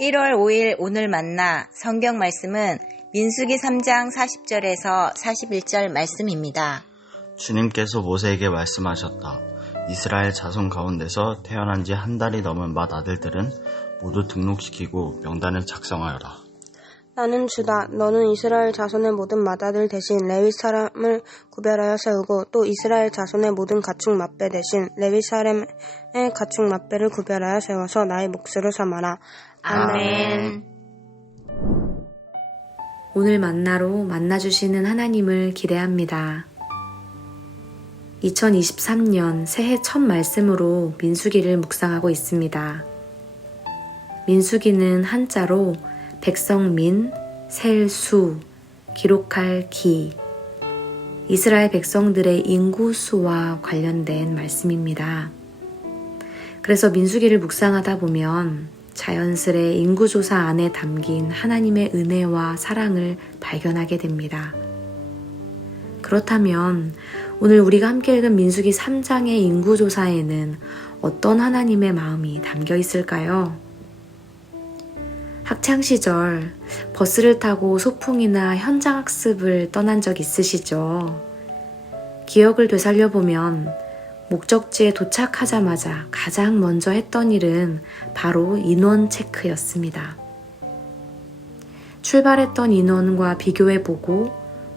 1월 5일 오늘 만나 성경 말씀은 민수기 3장 40절에서 41절 말씀입니다. 주님께서 모세에게 말씀하셨다. 이스라엘 자손 가운데서 태어난 지 한 달이 넘은 맏아들들은 모두 등록시키고 명단을 작성하여라. 나는 주다. 너는 이스라엘 자손의 모든 맏아들 대신 레위 사람을 구별하여 세우고 또 이스라엘 자손의 모든 가축 맏배 대신 레위 사람의 가축 맏배를 구별하여 세워서 나의 몫으로 삼아라. 아멘. 오늘 만나로 만나주시는 하나님을 기대합니다. 2023년 새해 첫 말씀으로 민수기를 묵상하고 있습니다. 민수기는 한자로 백성민, 셀수, 기록할 기, 이스라엘 백성들의 인구수와 관련된 말씀입니다. 그래서 민수기를 묵상하다 보면 자연스레 인구조사 안에 담긴 하나님의 은혜와 사랑을 발견하게 됩니다. 그렇다면 오늘 우리가 함께 읽은 민수기 3장의 인구조사에는 어떤 하나님의 마음이 담겨 있을까요? 학창시절 버스를 타고 소풍이나 현장학습을 떠난 적 있으시죠? 기억을 되살려보면 목적지에 도착하자마자 가장 먼저 했던 일은 바로 인원 체크였습니다. 출발했던 인원과 비교해보고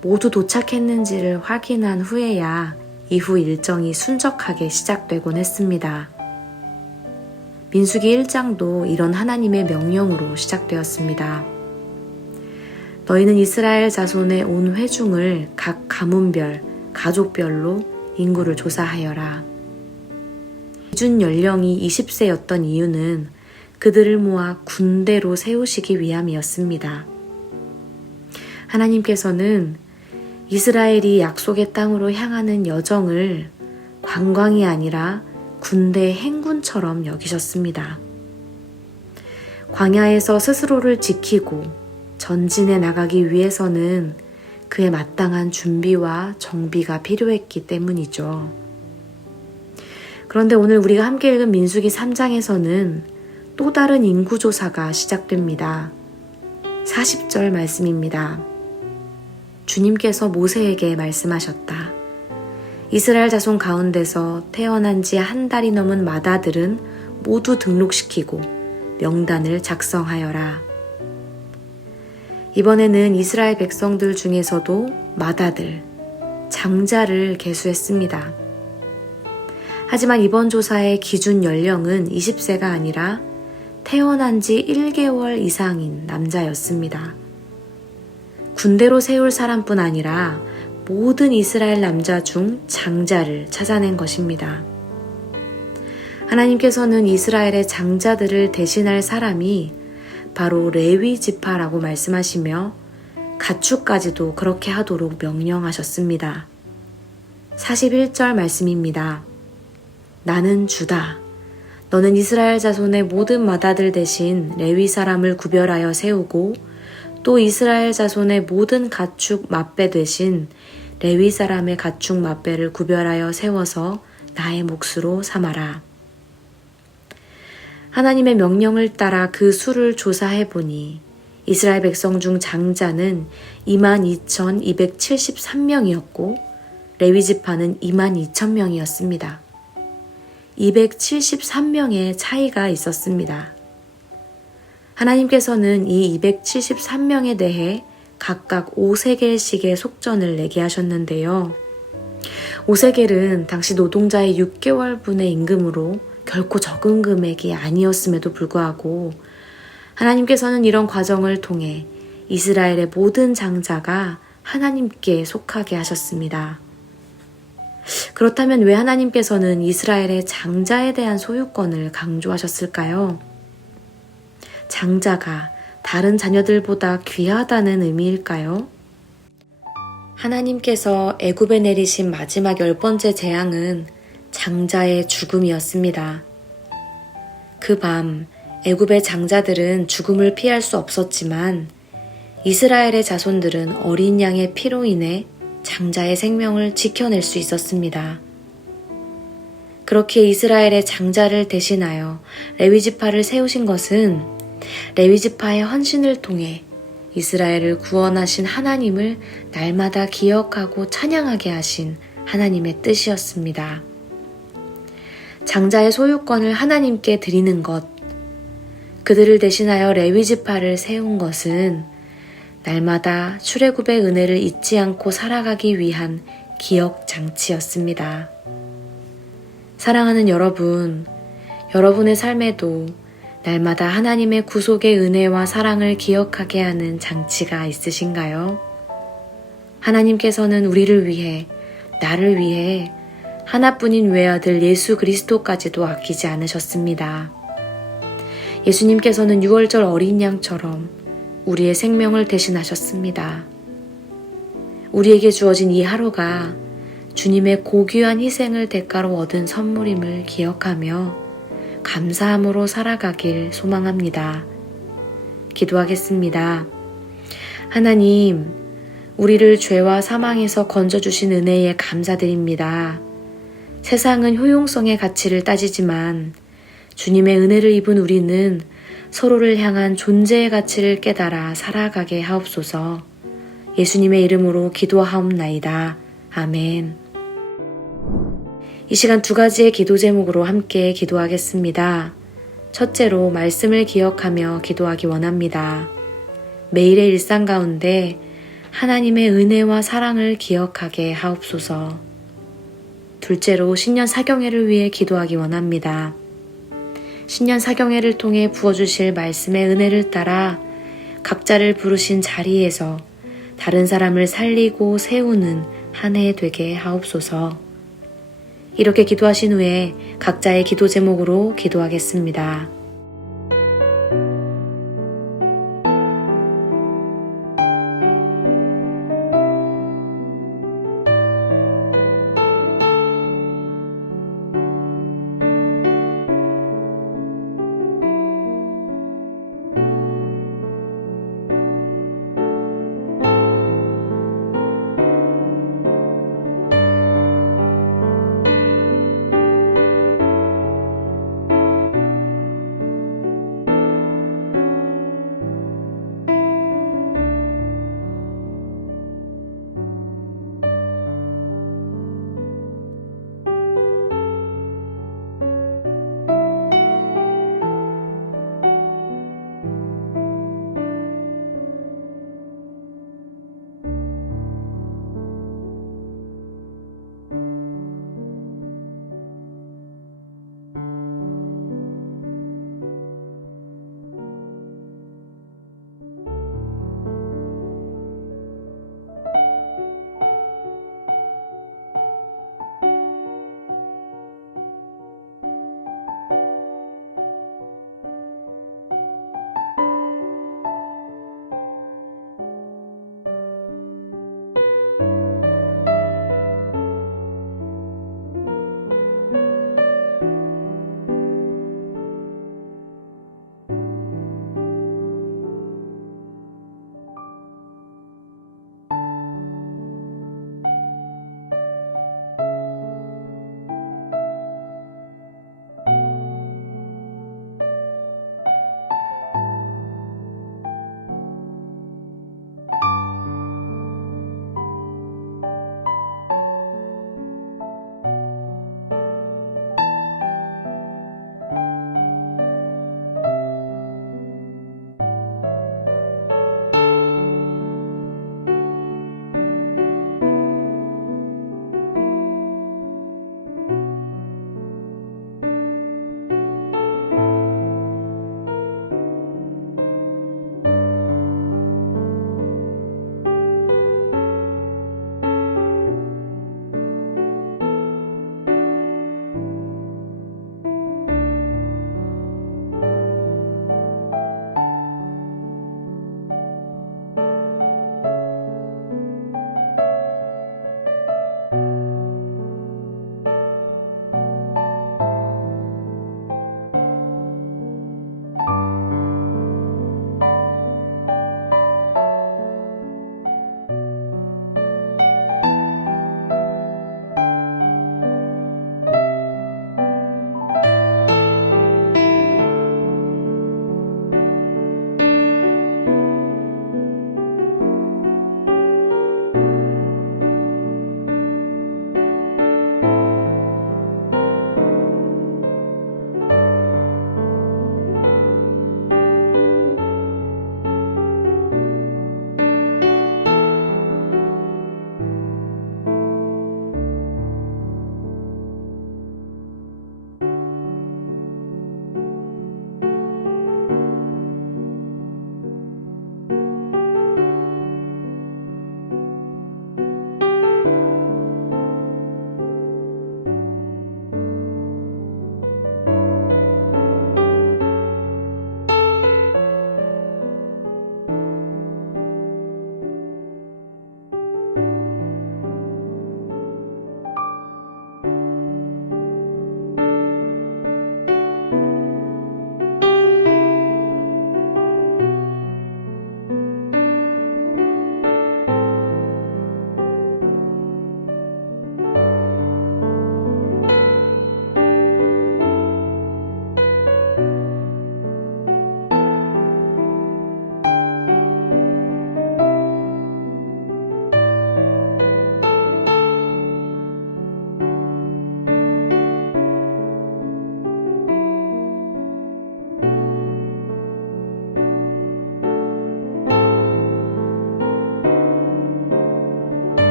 모두 도착했는지를 확인한 후에야 이후 일정이 순적하게 시작되곤 했습니다. 민수기 1장도 이런 하나님의 명령으로 시작되었습니다. 너희는 이스라엘 자손의 온 회중을 각 가문별, 가족별로 인구를 조사하여라. 기준 연령이 20세였던 이유는 그들을 모아 군대로 세우시기 위함이었습니다. 하나님께서는 이스라엘이 약속의 땅으로 향하는 여정을 관광이 아니라 군대 행군처럼 여기셨습니다. 광야에서 스스로를 지키고 전진해 나가기 위해서는 그에 마땅한 준비와 정비가 필요했기 때문이죠. 그런데 오늘 우리가 함께 읽은 민수기 3장에서는 또 다른 인구조사가 시작됩니다. 40절 말씀입니다. 주님께서 모세에게 말씀하셨다. 이스라엘 자손 가운데서 태어난 지 한 달이 넘은 맏아들은 모두 등록시키고 명단을 작성하여라. 이번에는 이스라엘 백성들 중에서도 맏아들, 장자를 계수했습니다. 하지만 이번 조사의 기준 연령은 20세가 아니라 태어난 지 1개월 이상인 남자였습니다. 군대로 세울 사람뿐 아니라 모든 이스라엘 남자 중 장자를 찾아낸 것입니다. 하나님께서는 이스라엘의 장자들을 대신할 사람이 바로 레위 지파라고 말씀하시며 가축까지도 그렇게 하도록 명령하셨습니다. 41절 말씀입니다. 나는 주다. 너는 이스라엘 자손의 모든 맏아들 대신 레위 사람을 구별하여 세우고 또 이스라엘 자손의 모든 가축 맏배 대신 레위 사람의 가축 맏배를 구별하여 세워서 나의 몫으로 삼아라. 하나님의 명령을 따라 그 수를 조사해 보니 이스라엘 백성 중 장자는 22,273명이었고 레위 지파는 22,000명이었습니다. 273명의 차이가 있었습니다. 하나님께서는 이 273명에 대해 각각 5세겔씩의 속전을 내게 하셨는데요. 5세겔은 당시 노동자의 6개월분의 임금으로 결코 적은 금액이 아니었음에도 불구하고 하나님께서는 이런 과정을 통해 이스라엘의 모든 장자가 하나님께 속하게 하셨습니다. 그렇다면 왜 하나님께서는 이스라엘의 장자에 대한 소유권을 강조하셨을까요? 장자가 다른 자녀들보다 귀하다는 의미일까요? 하나님께서 애굽에 내리신 마지막 10번째 재앙은 장자의 죽음이었습니다. 그 밤 애굽의 장자들은 죽음을 피할 수 없었지만 이스라엘의 자손들은 어린 양의 피로 인해 장자의 생명을 지켜낼 수 있었습니다. 그렇게 이스라엘의 장자를 대신하여 레위 지파를 세우신 것은 레위지파의 헌신을 통해 이스라엘을 구원하신 하나님을 날마다 기억하고 찬양하게 하신 하나님의 뜻이었습니다. 장자의 소유권을 하나님께 드리는 것, 그들을 대신하여 레위지파를 세운 것은 날마다 출애굽의 은혜를 잊지 않고 살아가기 위한 기억 장치였습니다. 사랑하는 여러분, 여러분의 삶에도 날마다 하나님의 구속의 은혜와 사랑을 기억하게 하는 장치가 있으신가요? 하나님께서는 우리를 위해, 나를 위해 하나뿐인 외아들 예수 그리스도까지도 아끼지 않으셨습니다. 예수님께서는 6월절 어린 양처럼 우리의 생명을 대신하셨습니다. 우리에게 주어진 이 하루가 주님의 고귀한 희생을 대가로 얻은 선물임을 기억하며 감사함으로 살아가길 소망합니다. 기도하겠습니다. 하나님, 우리를 죄와 사망에서 건져주신 은혜에 감사드립니다. 세상은 효용성의 가치를 따지지만 주님의 은혜를 입은 우리는 서로를 향한 존재의 가치를 깨달아 살아가게 하옵소서. 예수님의 이름으로 기도하옵나이다. 아멘. 이 시간 2가지의 기도 제목으로 함께 기도하겠습니다. 첫째로 말씀을 기억하며 기도하기 원합니다. 매일의 일상 가운데 하나님의 은혜와 사랑을 기억하게 하옵소서. 둘째로 신년 사경회를 위해 기도하기 원합니다. 신년 사경회를 통해 부어주실 말씀의 은혜를 따라 각자를 부르신 자리에서 다른 사람을 살리고 세우는 한 해 되게 하옵소서. 이렇게 기도하신 후에 각자의 기도 제목으로 기도하겠습니다.